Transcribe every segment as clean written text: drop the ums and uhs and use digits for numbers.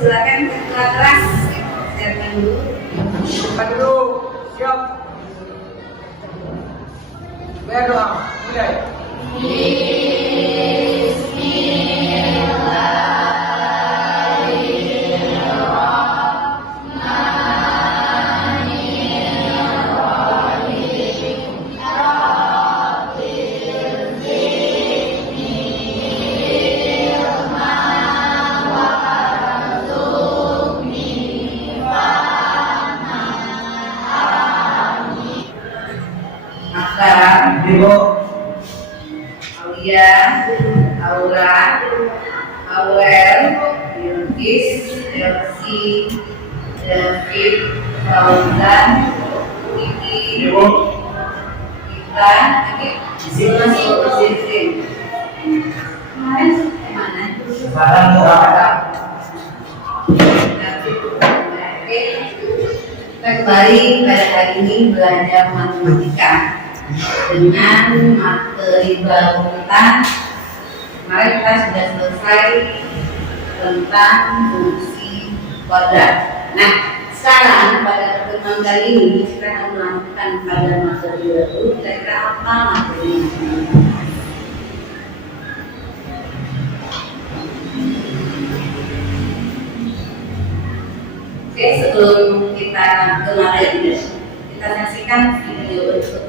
silakan ketua kelas siapkan dulu. Siapkan dulu, siap. Berdoa, mulai. Ibu, Aulia, Aura, Aurel, Yudis, Elsie, David, Fauzan, Kiki, kita, Sisin. Kemarin mana? Kita kembali pada hari ini belajar matematika dengan materi baru kita. Kemarin kita sudah selesai tentang fungsi kuadrat. Nah, sekarang pada pertemuan kali ini kita akan melakukan pada materi baru. Kira-kira apa materinya? Oke, sebelum kita ke materi, kita saksikan video berikut.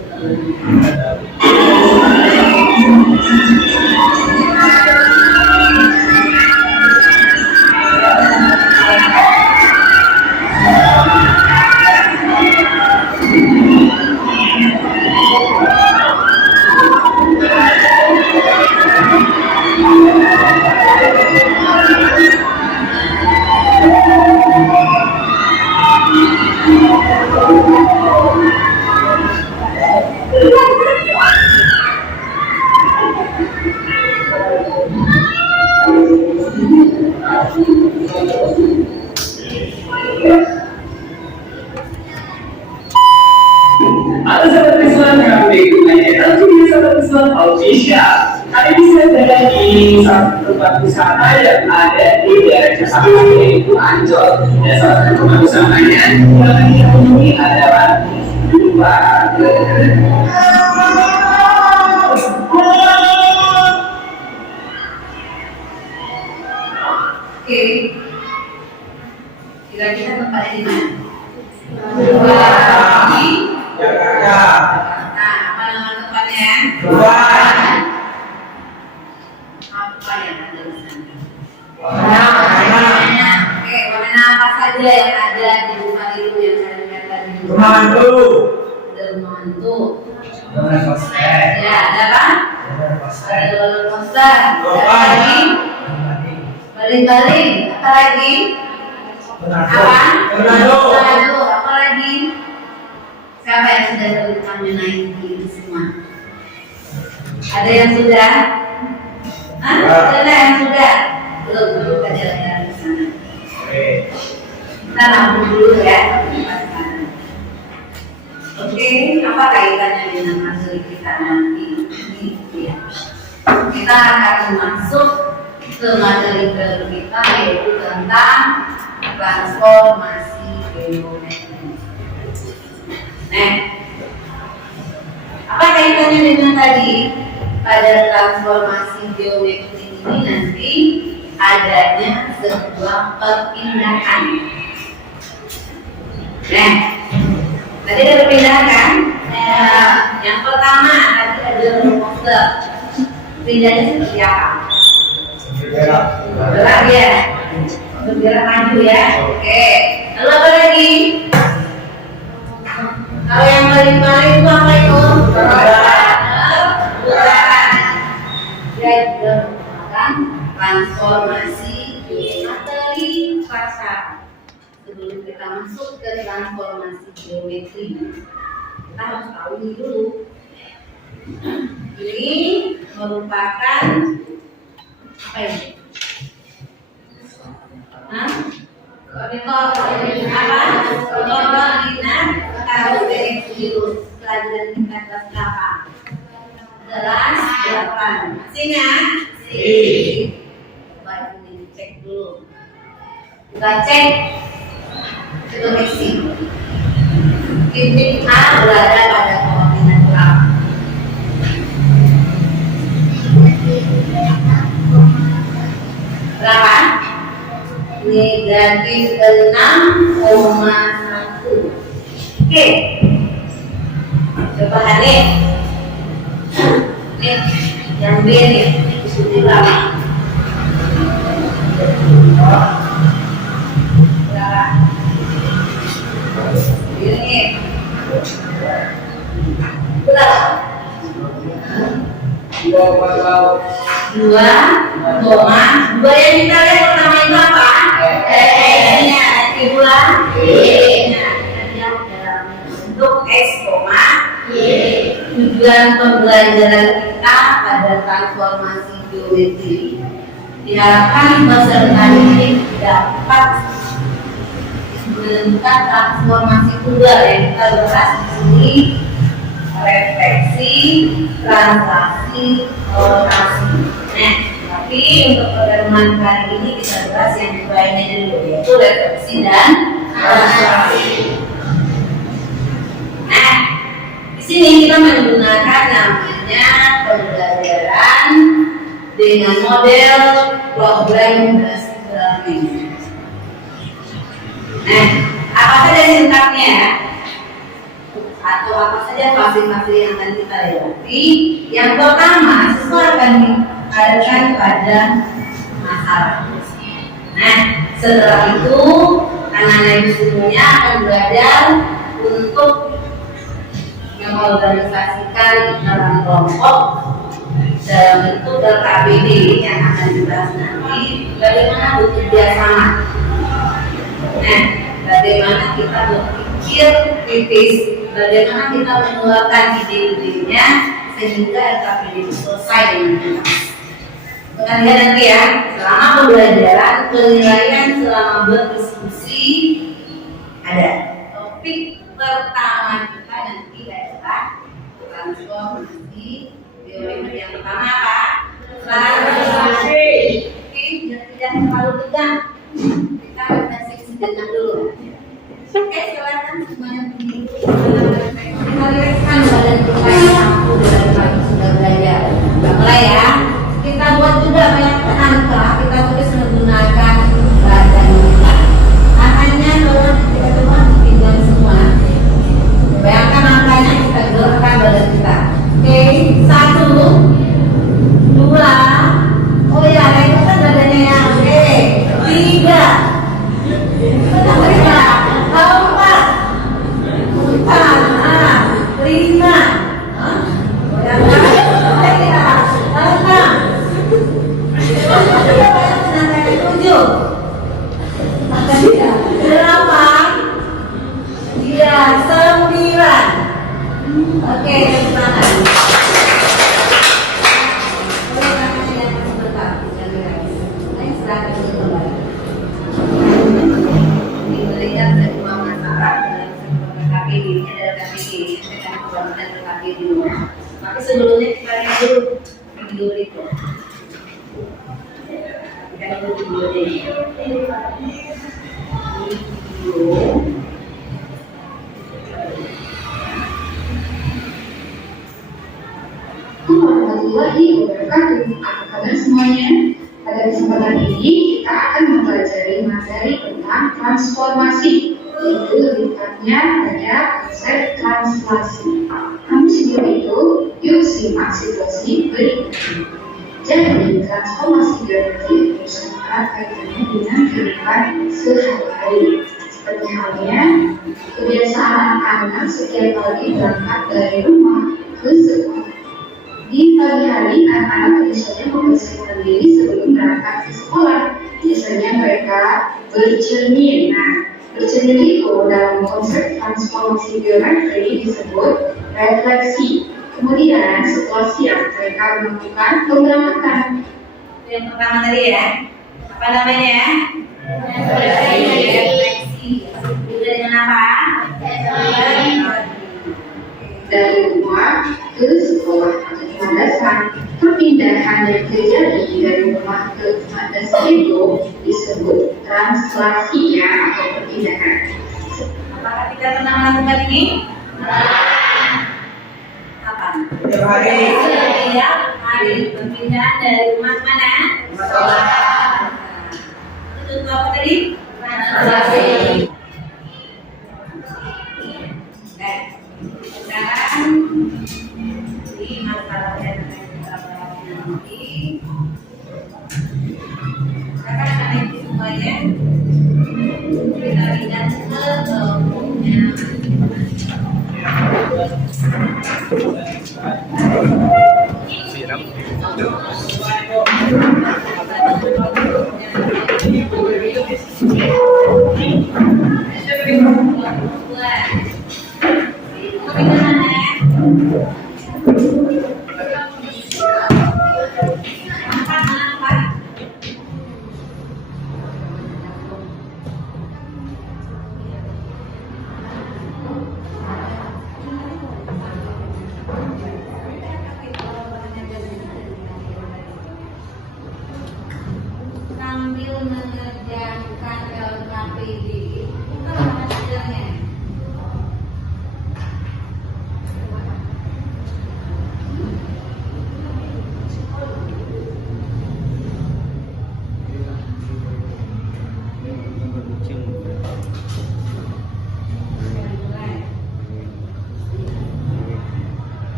Halo sahabat Islam yang berikutnya, sahabat Islam Official. Hari ini saya berada di satu tempat wisata yang ada di daerah Jakarta, yaitu Ancol. Dan salah satu tempat wisatanya yang dikunjungi adalah dua. Oke, kira-kira tempatnya di mana? Jakarta. Nah, apa nama tempatnya? Tuhan. Apa yang ada di sana? Warna. Oke, warna apa saja yang ada di rumah itu yang saya lihat tadi? Rumah hantu. Rumah hantu. Roller coaster. Ya, ada apa? Roller coaster. Ada roller coaster. Ada Lomba. lagi? Baling-baling. Apa lagi? Apa? Tornado. Tornado. Apa lagi? Siapa yang sudah terlihat naik ini semua? Ada yang sudah? Hah? Ada yang sudah? Belum, kita jalan-jalan ke sana. Oke. Kita nabung dulu ya. Oke, apa kaitannya dengan materi kita nanti? Ya. Kita akan masuk ke materi baru kita, yaitu tentang transformasi geometri. Nah, apa kaitannya dengan tadi? Pada transformasi geometri ini nanti adanya sebuah perpindahan. Nah, tadi ada perpindahan kan? Yang pertama tadi ada roller coaster. Pindahnya seperti apa? Bergerak. Bergerak ya? Bergerak maju ya? Oke. Lalu apa lagi? Kalau yang balik-balik itu apa itu? Putaran. Dia juga merupakan transformasi materi pasar. Sebelum kita masuk ke transformasi geometri, kita harus tahu ini dulu. Ini merupakan apa ini? Koordinat karbohidrat. Pelajaran kita kelas berapa? Kelas 8. Masih ingat? Baik, ini cek dulu. Kita cek situasi. Titik A berada pada koordinat berapa? Berapa? Negatif 6,1. Oke. Coba Hanif. Nih, yang B nih. Ini berapa? Berapa? Ini. Berapa? 2,2 yang kita lihat pertama itu apa? X-nya, kedua Y-nya. Dalam bentuk X, Y. Tujuan pembelajaran kita pada transformasi geometri diharapkan peserta didik dapat menentukan transformasi tunggal yang kita bahas di sini: refleksi, translasi, rotasi. Nah, tapi untuk pertemuan kali ini kita bahas yang lainnya dulu, yaitu refleksi dan translasi. Nah, di sini kita menggunakan namanya pembelajaran dengan model program basic learning. Nah, apa saja sintaknya atau apa saja fase-fase yang akan kita lewati? Yang pertama, siswa akan diadakan pada masalah. Nah, setelah itu anak-anak ibu semuanya akan belajar untuk mengorganisasikan dalam kelompok dalam bentuk LKPD yang akan dibahas nanti, bagaimana bekerja sama. Nah, bagaimana kita berpikir kritis, bagaimana kita mengeluarkan ide-idenya sehingga LKPD itu selesai dengan tuntas. Kita lihat nanti ya, selama pembelajaran, penilaian selama berdiskusi ada. Topik pertama kita nanti adalah transformasi geometri. Yang pertama apa? Transformasi. Oke, tidak terlalu tegang. Kita refleksi sejenak dulu. Oke, silakan semuanya berdiri. Kita rilekskan badan kita yang mampu dengan baik sudah belajar. Kita mulai ya. Kita buat juga banyak angka. Kita tulis menggunakan badan kita. Angkanya kalau kita coba dipinjam semua. Bayangkan angkanya kita gerakkan badan kita. Oke, 1, 2. Oh ya, itu kan badannya ya. Oke, 3. Benar ya. 4, 5. Oke, silakan. Boleh tangannya yang sebentar, silakan kembali. Diberikan sebuah masalah dalam sebuah KPD, ini adalah KPD, ini akan membangun KPD dulu. Tapi sebelumnya kita lihat dulu video itu. Kita lihat video ini. Warahmatullahi wabarakatuh. Apa kabar semuanya? Pada kesempatan ini kita akan mempelajari materi tentang transformasi, yaitu lebih tepatnya pada konsep translasi. Namun sebelum itu, yuk simak situasi berikut ini. Jadi, transformasi geometri itu sangat kaitannya dengan kehidupan sehari-hari. Seperti halnya kebiasaan anak setiap pagi berangkat dari rumah ke sekolah. Di pagi hari, anak-anak biasanya membersihkan diri sebelum berangkat ke sekolah. Biasanya mereka bercermin. Nah, bercermin itu dalam konsep transformasi geometri disebut refleksi. Kemudian setelah siap, mereka melakukan pemberangkatan. Yang pertama tadi ya, apa namanya? Refleksi. Juga dengan apa? Dari rumah ke sekolah atau madrasah. Perpindahan yang terjadi dari rumah ke madrasah itu disebut transformasi. translasi ya atau perpindahan. Apakah kita pernah melakukan ini? Kapan? Setiap hari. Setiap hari perpindahan dari rumah mana? Sekolah. Itu contoh apa tadi? Translasi. Sekarang ini masalah yang kita bahas nanti. Sekarang akan itu semuanya kita pindah ke bukunya. Sambil mengerjakan LKPD itu kan hasilnya.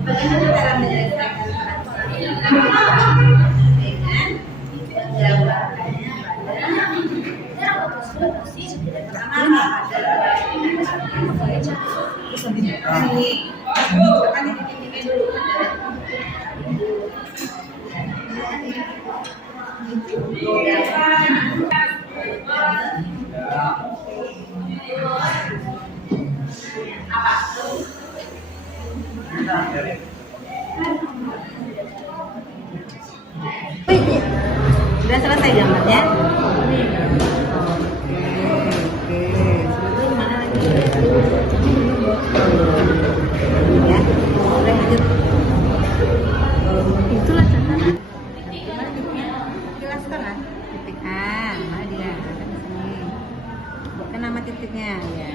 Bagaimana cara menyelesaikan dengan menjabarkannya pertama ini akan dititikkan dulu. Sudah selesai gambarnya? Gimana lagi? Ya, udah lanjut. Itulah catatan. Gimana titiknya? Jelaskan lah. Titik A, mana dia? Kan di sini. Bukan nama titiknya ya.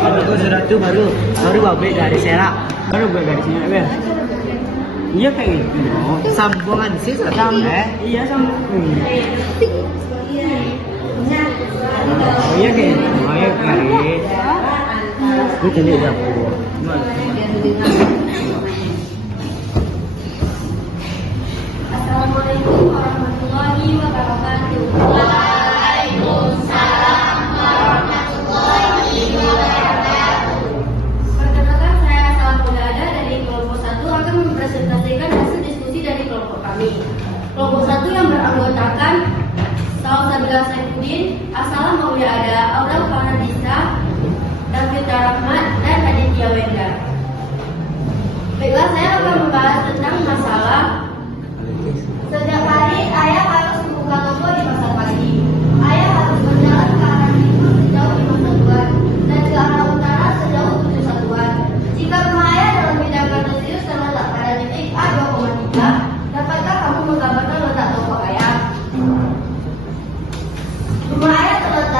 Aku sudah tuh baru babek dari Serak, baru gue dari sini ya. Iya kayak gitu. Sambungan sih sambung. Iya sambung. Oh iya kayak gitu. Oh iya garis. Gue jadi dapur. Assalamualaikum warahmatullahi wabarakatuh. Waalaikumsalam warahmatullahi wabarakatuh. Perkenalkan, saya Salam Udada dari kelompok 1 akan mempresentasikan hasil diskusi dari kelompok kami. Kelompok 1 yang beranggotakan Saud Sabila Saifuddin, Assalam Maulia Ada, Aura Farnadisa, David Rahmat, dan Aditya Wenda. Baiklah, saya akan membahas tentang masalah setiap hari ayah harus membuka toko di pasar pagi. Ayah harus berjalan ke arah timur sejauh 5 satuan dan ke arah utara sejauh 7 satuan. Jika rumah ayah dalam bidang kartesius terletak pada titik A 2,3, dapatkah kamu menggambarkan letak toko ayah? Rumah ayah terletak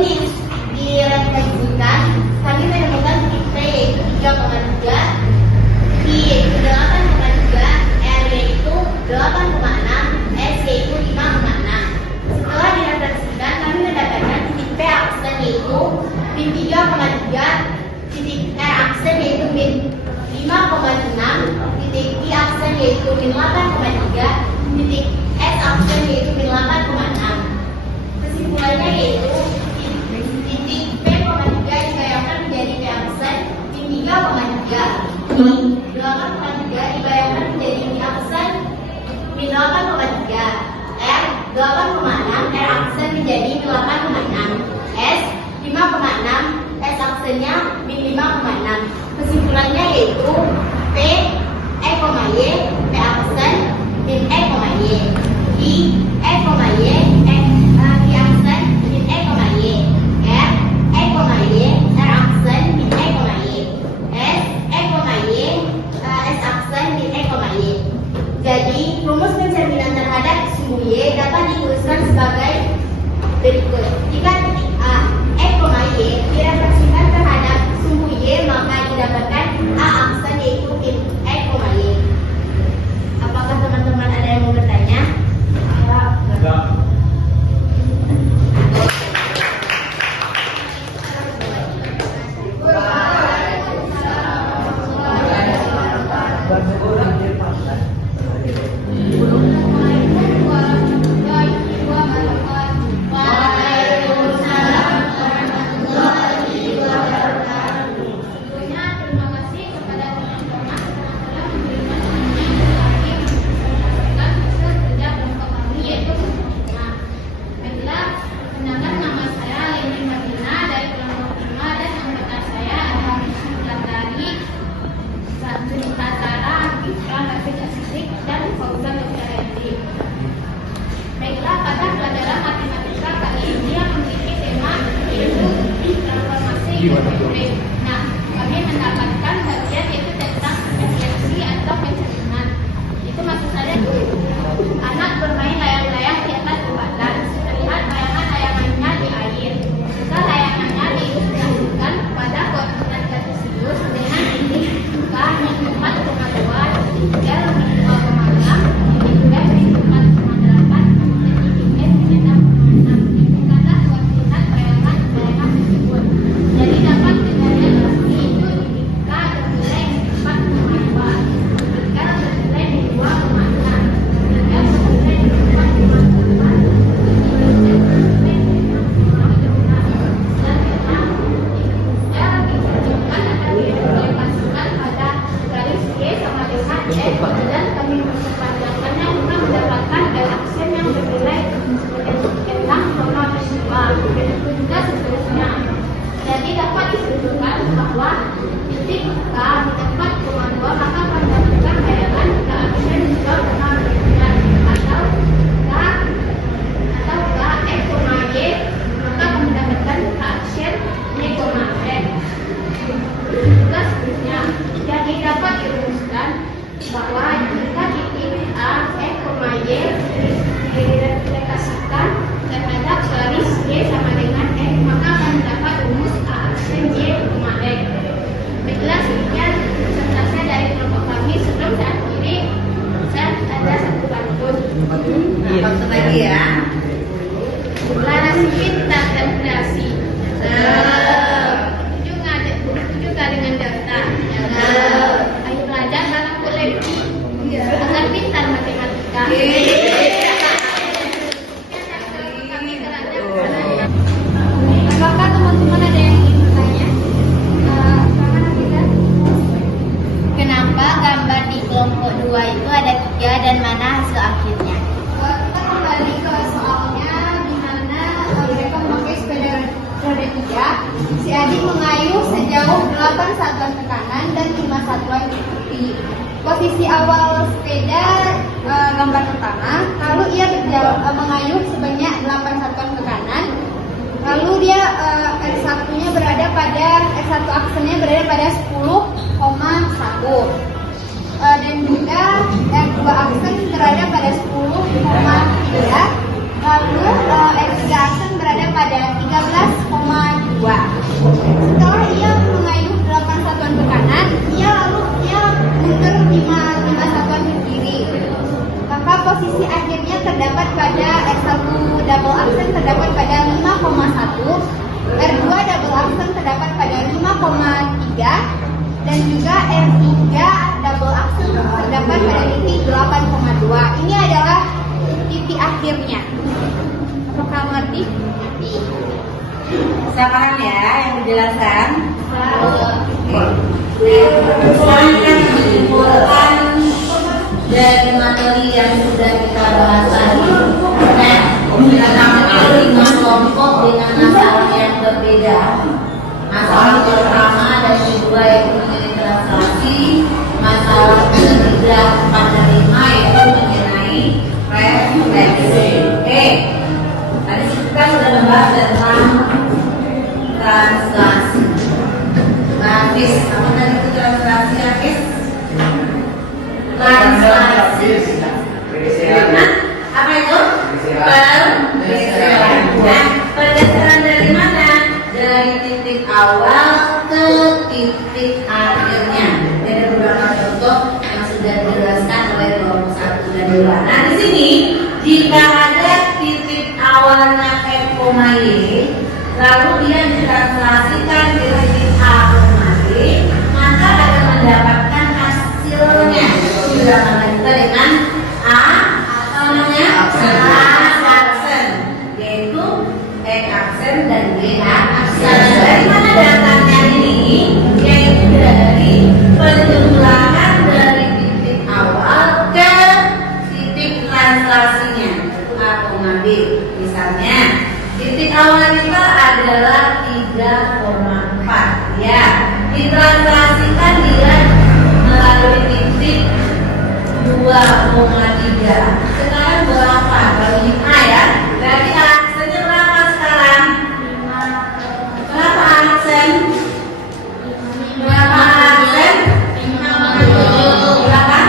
direfleksikan, kami menemukan titik T yaitu 3,3, Q yaitu 8,3, R yaitu 8,6, S yaitu 5,6. Setelah direfleksikan, kami mendapatkan titik P aksen yaitu min 3,3, titik R aksen yaitu min 5,6, titik I aksen yaitu min 8,3, titik S aksen yaitu min 8,6. Kesimpulannya yaitu titik P,3 dibayangkan menjadi P aksen min 3,3, min 8,3 dibayangkan menjadi I aksen min 8,3, R 8,6, R aksen menjadi min 8,6, S 5,6, S aksennya min 5,6. Kesimpulannya yaitu P, Y, P aksen min Y, I, Y, I aksen min Y, R, R aksen min Y, S, S aksen min Y. Jadi, rumus pencerminan terhadap sumbu Y dapat dituliskan sebagai berikut. Jika titik A, Y direfleksikan terhadap sumbu Y, maka didapatkan A aksen yaitu min Y. Apakah teman-teman ada yang mau bertanya? Enggak. Terima kasih kepada teman-teman telah menerima sejak kelompok kami yaitu kelompok 5. Baiklah, perkenalkan nama saya Leni Martina dari kelompok 5 dan anggota saya adalah Latari, Junita Tara, Fitra, Hafiz Asik, dan Fauzan Lutfi. Baiklah, pada pelajaran matematika kali ini yang memiliki tema yaitu transformasi geometrik. Nah, kami mendapatkan bagian yaitu tentang refleksi atau pencerminan. Itu maksud saya anak bermain layang-layang di atas jembatan. Terlihat layangan-layangannya di air. Jika layangannya diilustrasikan pada koordinat kartesius dengan titik K min 4,2, titik L min 2,6, titik B min 4,8, dan titik S min 6,6. Itu kata koordinat layangan-layangan tersebut. Jadi dapat dengan relasi itu titik K bernilai 4,2, titik L bernilai 2,6, titik M bernilai 4,4. Dan kami memperpanjangkannya dengan mendapatkan aksen yang bernilai 6,2. Begitu juga seterusnya. Jadi dapat disimpulkan bahwa titik K min 4,2 maka mendapatkan bayangan jika aksen juga benar benar atau K X, Y maka mendapatkan aksen Y, Z. Juga seterusnya. Jadi dapat dirumuskan bahwa jika titik A, X, Y direfleksikan terhadap garis Y sama dengan X, maka akan mendapat rumus A aksen Y, X. Baiklah, sekian presentasi dari kelompok kami. Sebelum saya akhiri, saya ada satu pantun. Pantun lagi ya. Narasi pintar dan kreasi. Tujuh kali dengan daftar. Ayo belajar dalam kolektif agar pintar matematika. Apakah teman-teman ada yang ingin bertanya? Kenapa gambar di kelompok 2 itu ada 3 dan mana hasil akhirnya? Kita kembali ke soalnya di mana mereka memakai sepeda roda 3. Si adik mengayuh sejauh 8 satuan ke kanan dan 5 satuan ke kiri. Posisi awal sepeda gambar pertama, lalu ia mengayuh sebanyak 8 satuan ke kanan. Lalu dia X1-nya berada pada X1 aksennya berada pada 10,1. Dan juga X2 aksen berada pada 10,3. Lalu X3 aksen berada pada 13,5. 5,1, R2 double aksen terdapat pada 5,3, dan juga R3 double aksen terdapat pada titik 8,2. Ini adalah titik akhirnya. Apakah mengerti? Bisa paham ya yang dijelaskan? Menyimpulkan dari materi yang sudah kita bahas tadi. Kita tampil 5 kelompok dengan masalah yang berbeda. Masalah pertama dan kedua yaitu mengenai translasi. Masalah ketiga, 4 dan 5 yaitu mengenai refleksi. Oke, tadi kita sudah membahas tentang translasi. Hafiz, apa tadi itu translasi Hafiz? Translasi. Apa itu? Pergeseran. Nah, pergeseran dari mana? Dari titik awal ke titik akhirnya. Ada beberapa contoh yang sudah dijelaskan oleh kelompok 1 dan 2. Nah, di sini jika ada titik awalnya F, Y, lalu dia ditranslasikan di titik A, Y, maka akan mendapatkan hasilnya. Sudah kita dengan A, namanya aksen, yaitu E aksen dan G aksen. Dari mana datangnya ini? Yaitu dari penjumlahan dari titik awal ke titik translasinya, A, B. Misalnya titik awal kita adalah 3,4 ya. Ditranslasikan dia melalui titik 2,3. Sekarang berapa? Kalau ini A ya, berarti aksennya berapa sekarang? Berapa aksen? Berapa aksen? 5,7. Berapa?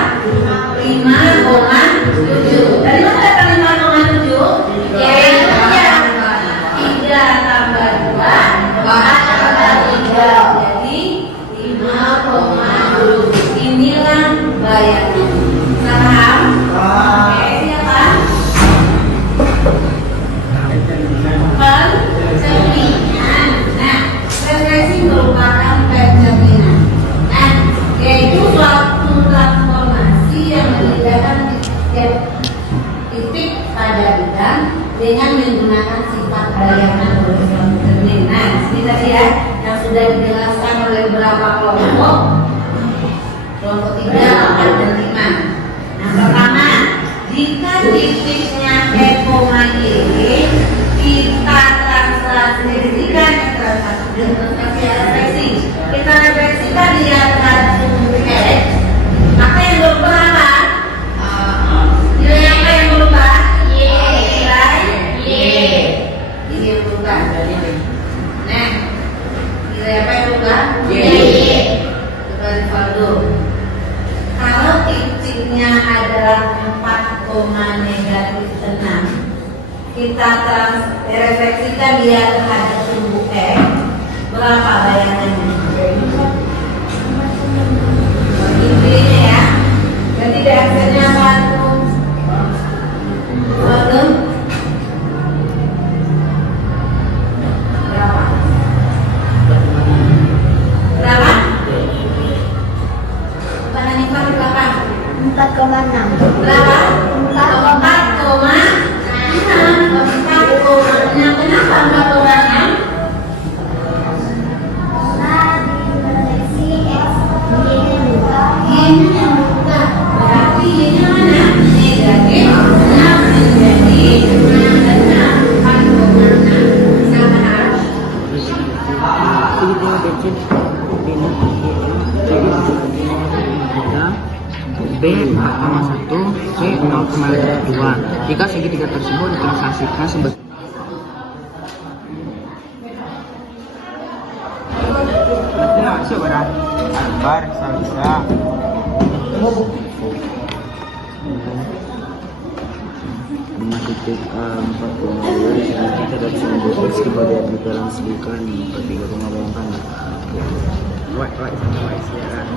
5,7. Dari mana datang 5,7? Yaitu ya 3 tambah 2, 4 tambah 3. Jadi 5,7. Inilah bayangan. Paham? Oke, siapa? Pencerminan. Nah, refleksi merupakan pencerminan. Nah, yaitu suatu transformasi yang membedakan titik pada bidang dengan menggunakan sifat bayangan berupa cermin. Nah, ini tadi ya yang sudah dijelaskan oleh beberapa kelompok. Kelompok 3, 4, dan 5. Yang pertama, jika titiknya E, Y, kita translasikan refleksi. Kita refleksikan di atas X. Maka yang berubah apa? Nilai apa yang berubah? Nilai Y. Ini yang berubah. Nah, nilai apa yang berubah? Y. Kita Rivaldo. Kalau titiknya adalah 4,-6, kita refleksikan dia terhadap sumbu X, berapa bayangannya? Begini ya. Jadi aksennya apa? Berapa? Berapa? Bahan Ifah berapa? 4,6. Berapa? 4,6. Kenapa 4,6? Y-nya buka. Berarti Y-nya mana? Negatif 6 menjadi 4,6. Sama. B 4,1, C 0,2. Jika segitiga tersebut ditranslasikan sebagai Akbar, Salisa. titik 4,2 kita dari sumbu X kemudian ditranslasikan ke 3, bayangkan. Right sekarang.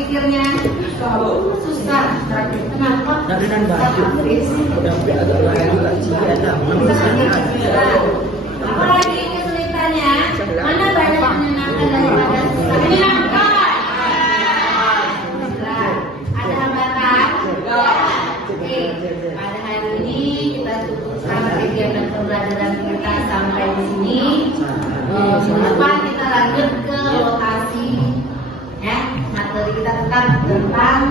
berpikirnya susah. Kenapa? Dan baju udah agak lain juga sih ada. Apalagi kesulitannya, mana banyak menyenangkan daripada susah. Menyenangkan. Ada hambatan? Oke, pada hari ini kita cukupkan kegiatan pembelajaran kita sampai di sini. Minggu depan kita lanjut ke lokasi, ya. Materi kita tetap tentang